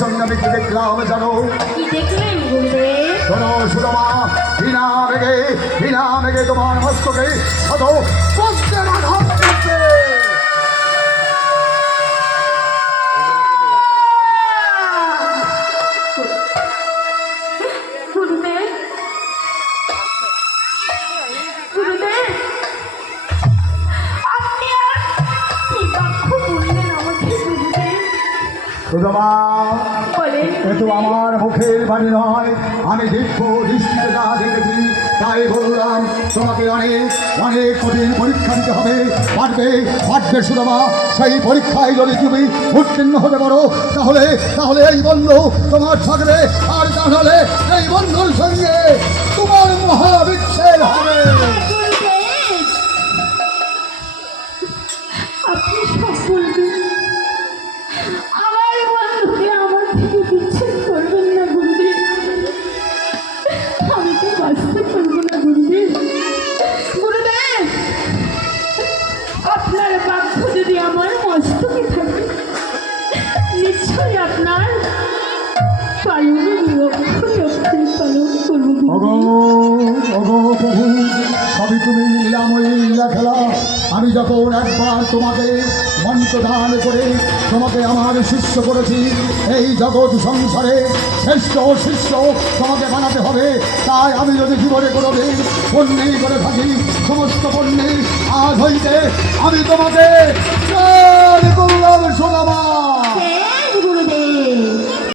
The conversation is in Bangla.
সঙ্গে আমি কি দেখলাম জানো? কি দেখলেন গুরুদেব? শোনো সুদামা, বিনা মেঘে তোমার মস্তকে শত বজ্রের আঘাত করছে। গুরুদেব, গুরুদেব, আপনি আর কি বাক্য বললেন আমাকে গুরুদেব? সুদামা, বলেন এ তো আমার মুখের বাণী নয়, আমি দিব্য দৃষ্টিতে যা দেখেছি তাই বললাম। তোমাকে অনেক অনেক কঠিন পরীক্ষা দিতে হবে, পারবে সুদামা। সেই পরীক্ষায় যদি তুমি উত্তীর্ণ হতে পারো তাহলে তাহলে এই বন্ধু তোমার থাকবে, আর তাহলে এই বন্ধুর সঙ্গে তোমার মহাবিচ্ছেদ হবে। গুরুদেব, আপনি সব বলবেন, আমার বন্ধুকে আমার থেকে বিচ্ছেদ করবেন না গুরুদেব। আমি তো বাঁচতে পারবো না গুরুদেব। গুরুদেব, আপনার বাক্য যদি আমার মস্তকে থাকে, নিশ্চয়ই আপনার পালন পালন করবো ওগো ওগো প্রভু, সবই তুমি লীলাময়ী লীলা খেলা। আমি যখন একবার তোমাকে মন্ত্র দান করে তোমাকে আমার শিষ্য করেছি, এই জগৎ সংসারে শ্রেষ্ঠ শিষ্য তোমাকে বানাতে হবে। তাই আমি যদি জীবনে কোনোদিন পণ্যেই করে থাকি, সমস্ত পণ্যে আজ হইতে আমি তোমাকে করলাম সুদামা।